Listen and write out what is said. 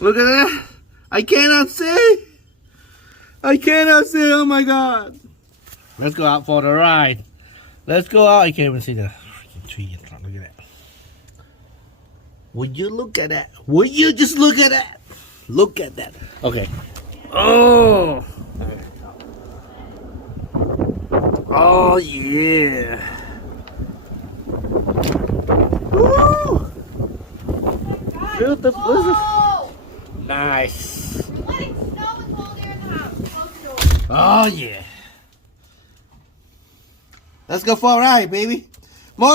Look at that. I cannot see. I cannot see. Oh my God. Let's go out for the ride. Let's go out. I can't even see the freaking tree in front. Look at that. Would you look at that? Would you just look at that? Look at that. Okay. Oh. Oh yeah. Woo. Beautiful. Nice. Letting snow is while they're in the house. Close the door. Oh yeah. Let's go for a ride, baby. More